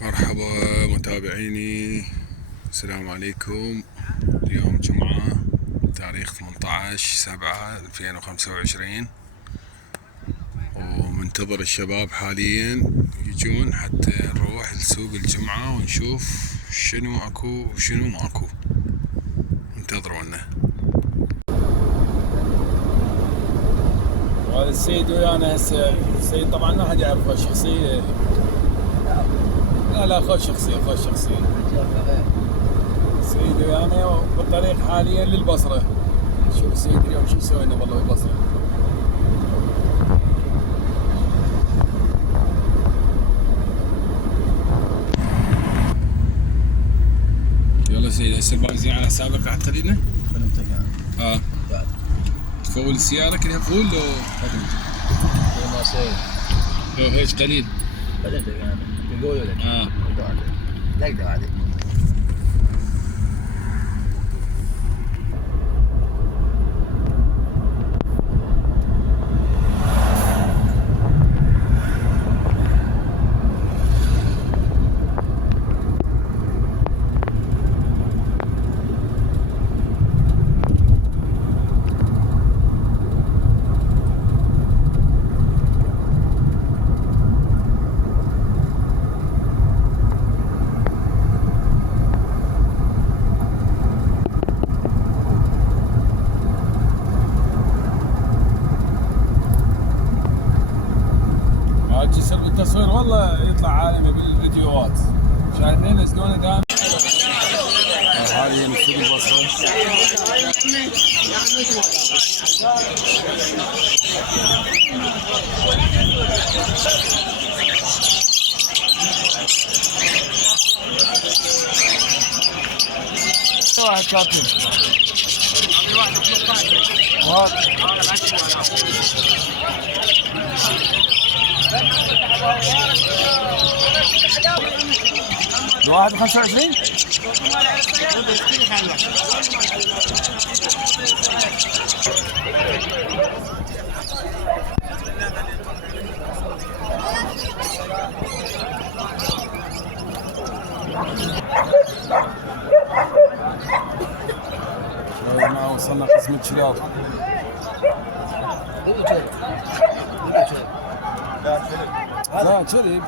مرحبا متابعيني، السلام عليكم. اليوم جمعة تاريخ 18/7/2025، ومنتظر الشباب حاليا يجون حتى نروح لسوق الجمعة ونشوف شنو اكو وشنو ماكو. انتظرونا. وهذا السيد ويانا هسه. السيد طبعا ما حد يعرفه شخصية. لا خذ شخصية. السيد ويانا بالطريق حاليا للبصرة. شوف السيد اليوم شو يسوي لنا والله بالبصرة. يلا سيد، هسه بايزين على حسابك راح تخلينا؟ خدمتك اه بعد تفول السيارة كلها فول لو خدمتك ما سيد لو هيك قليل؟ خدمتك انا تقول لك لا يقدر عليك. التصوير والله يطلع عالمي بالفيديوهات. شايفين ينزلونه دائما. حاليا في البصرة. واحد كاتب واحد 25. ما وصلنا قسم الشباب. لا شرب.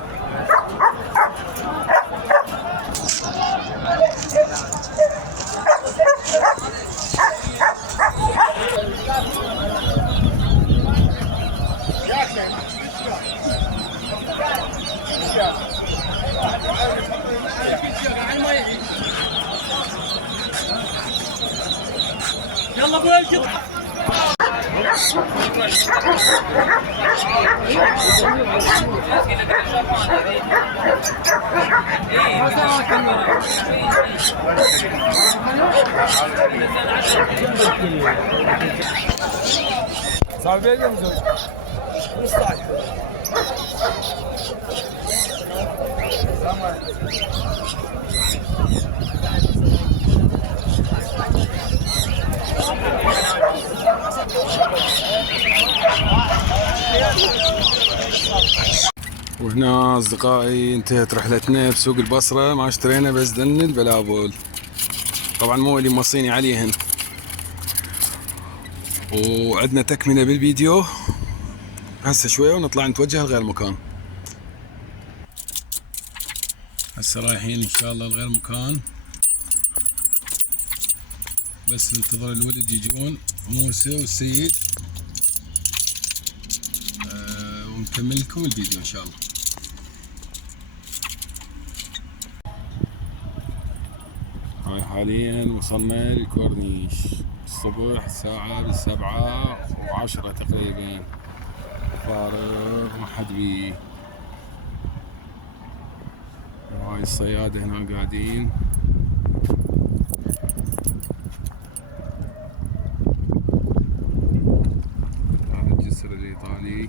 يلا ابو الجد. صار بينهم زوج 15. وهنا اصدقائي انتهت رحلتنا بسوق البصرة. ما اشترينا بس دن البلابول، طبعا مو اللي موصيني عليهن. وعندنا تكملة بالفيديو هسه شوية ونطلع نتوجه لغير مكان. هسه رايحين ان شاء الله لغير مكان، بس ننتظر الولد يجون موسى والسيد ونكمل لكم الفيديو ان شاء الله. هاي حاليا وصلنا للكورنيش الصبح، الساعة 7:10 تقريبا. فارغ ما حد بيه. وهاي الصيادة هنا قاعدين. هذا الجسر الإيطالي.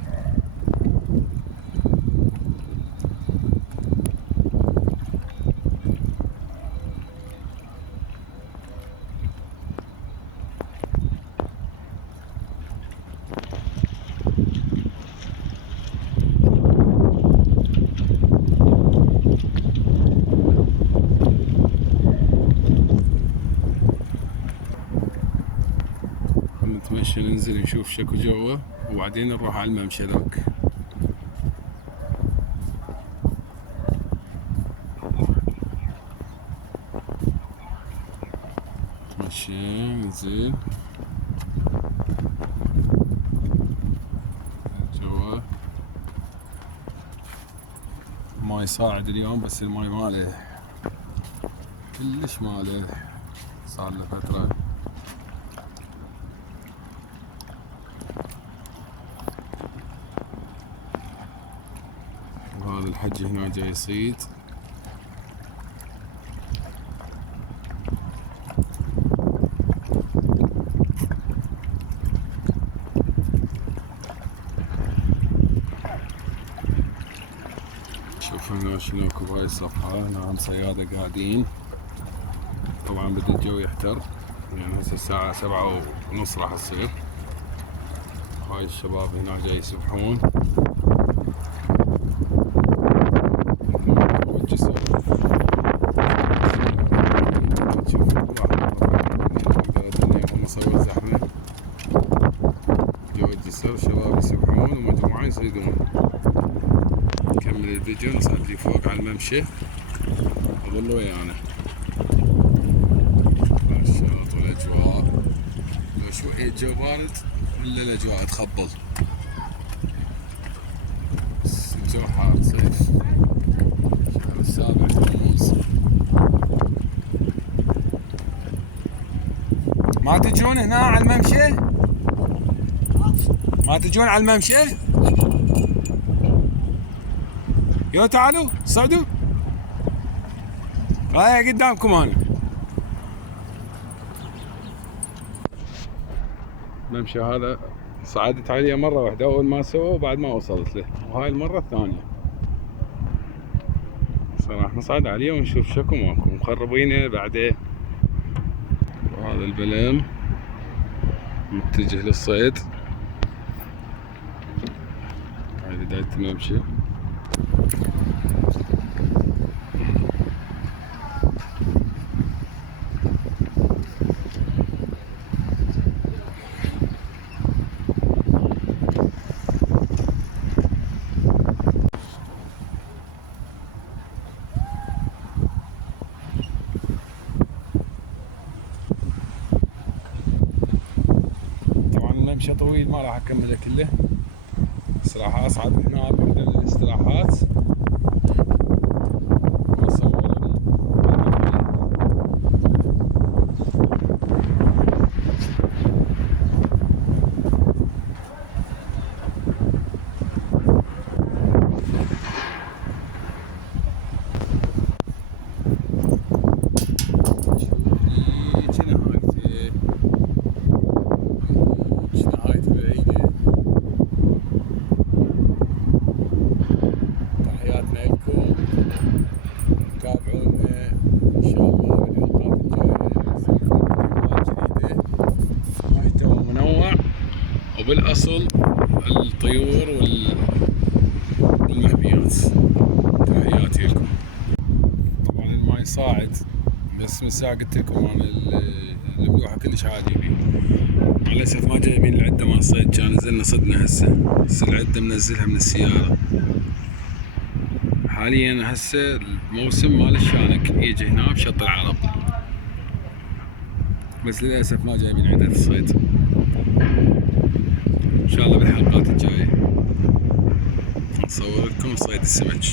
ننزل نشوف شكو جوا وبعدين نروح على الممشى ذاك. نتمشى ننزل جوا. الماي صاعد اليوم بس الماي ما عليه كلش، ما عليه صار له فترة. وهذا الحج هنا جاي يصيد. شوف هنا شنو اكو بهاي الصفحة. هنا هم صيادة قاعدين. طبعا بدي الجو يحتر يعني هسه الساعة 7:30 راح تصير. هاي الشباب هنا جاي يسبحون. نصور زحمة جو الجسر، شباب يسبحون ومجموعة يصيدون. نكمل الفيديو نصعد لي فوق على الممشى وظلوا ويانا. الشاط والاجواء لو شوية جو بارد ولا الاجواء تخبل، بس الجو حار صيف. شهر السابع تموز. ما تجون هنا على الممشى؟ ما تجون على الممشى؟ يو تعالوا صعدوا. هاي قدامكم انا. الممشى هذا صعدت عليه مرة واحدة أول ما سوى وبعد ما وصلت له، وهاي المرة الثانية. راح نصعد عليه ونشوف شكو ماكو مخربينه بعدين. وهذا البلم متجه للصيد. هاي بداية الممشى. الممشى طويل ما راح اكمله كله، بس راح اصعد هنا بعد الاستراحات واصور بالاصل الطيور والمحميات. تحياتي لكم. طبعا الماي صاعد بس من الساعة قلت لكم انا الملوحة كلش عادي بي. مع الاسف ما جايبين العدة مال الصيد، كان نزلنا صدنا هسه، بس العدة منزلها من السيارة. حاليا هسه الموسم مال الشانك يجي هنا بشط العرب، بس للاسف ما جايبين عدة الصيد. ان شاء الله بالحلقات الجاية نصور لكم صيد السمك.